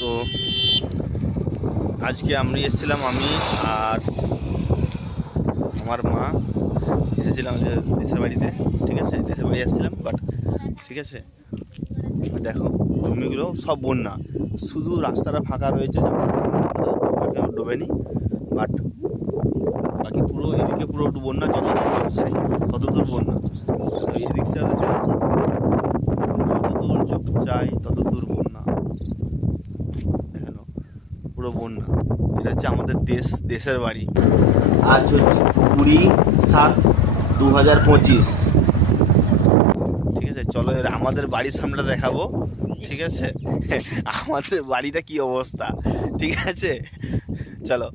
তো আজকে আমি এসেছিলাম, আমি আর আমার মা এসেছিলাম যে দেশের বাড়িতে। ঠিক আছে, দেশের বাড়ি এসেছিলাম, বাট ঠিক আছে দেখো জমিগুলো সব বন্যা, শুধু রাস্তাটা ফাঁকা রয়েছে, ডোবেনি। বাট বাকি পুরো এদিকে পুরো বন্যা, যতদূর চোখ চাই ততদূর বন্যা। এদিক যতদূর চোখ চাই ততদূর বন্যা, দেখেন পুরো বন্যা। এটা হচ্ছে আমাদের দেশের বাড়ি। আজ হচ্ছে 20/7/2025। ঠিক আছে, চলো এর আমাদের বাড়ির সামনে দেখাবো। ঠিক আছে, আমাদের বাড়িটা কি অবস্থা, ঠিক আছে চলো।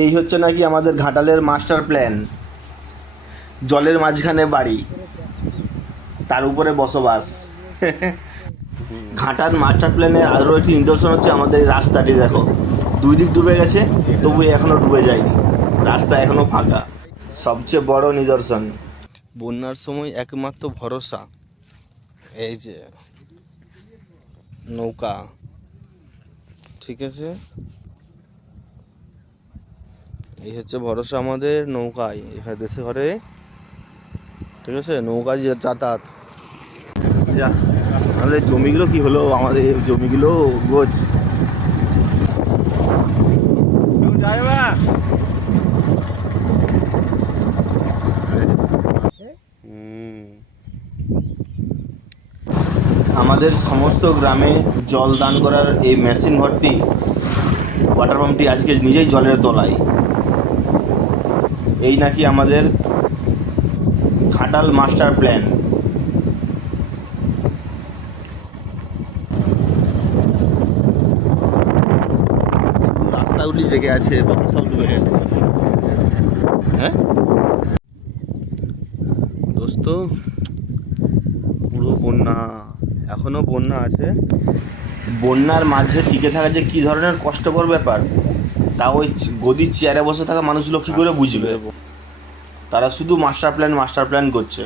এই হচ্ছে নাকি আমাদের ঘাটালের মাস্টার প্ল্যান। জলের মাঝখানে বাড়ি, তার উপরে বসবাস। ঘাটাল মাস্টার প্ল্যানের আরও একটি নিদর্শন হচ্ছে আমাদের রাস্তাটি। দেখো দুই দিক ডুবে গেছে, তবু এখনো ডুবে যায়নি, রাস্তা এখনো ফাঁকা। সবচেয়ে বড় নিদর্শন, বন্যার সময় একমাত্র ভরসা এই যে নৌকা। ঠিক আছে, এই হচ্ছে ভরসা আমাদের, নৌকায় এখানে দেশে ঘরে। ঠিক আছে, নৌকায় যাতায়াত। আমাদের জমিগুলো কি হলো, আমাদের জমিগুলো গোছ। আমাদের সমস্ত গ্রামে জল দান করার এই মেশিন ভর্তি ওয়াটার পাম্পটি আজকে নিজেই জলের তলায়। এই নাকি আমাদের ঘাটাল মাস্টার প্ল্যান। রাস্তাগুলি জেগে আছে, বাকি সব ডুবে গেছে। হ্যাঁ দোস্ত, পুরো বন্যা, এখনো বন্যা আছে। বন্যার মাঝে টিকে থাকা যে কী ধরনের কষ্টকর ব্যাপার, তা ওই গদির চেয়ারে বসে থাকা মানুষগুলো কী করে বুঝবে। তারা শুধু মাস্টার প্ল্যান করছে।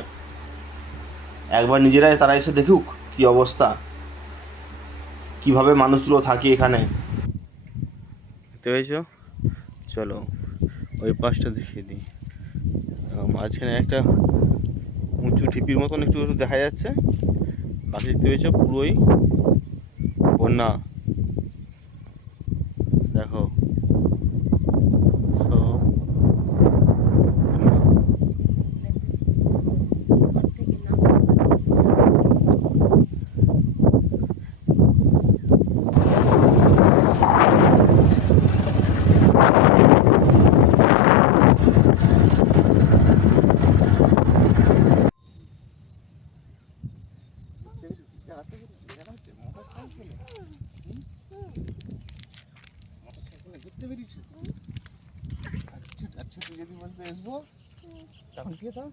একবার নিজেরাই তারা এসে দেখুক কী অবস্থা, কিভাবে মানুষগুলো থাকে এখানে। দেখতে পেয়েছ, চলো ওই পাশটা দেখিয়ে দিই। মাঝখানে একটা উঁচু ঢিপির মতন একটু দেখা যাচ্ছে, বাকি দেখতে পেয়েছ পুরোই বন্যা। দেখো সব ঘুরতে বেরিয়েছি। ছুটি যদি বলতে আসবো তখন কি হতো।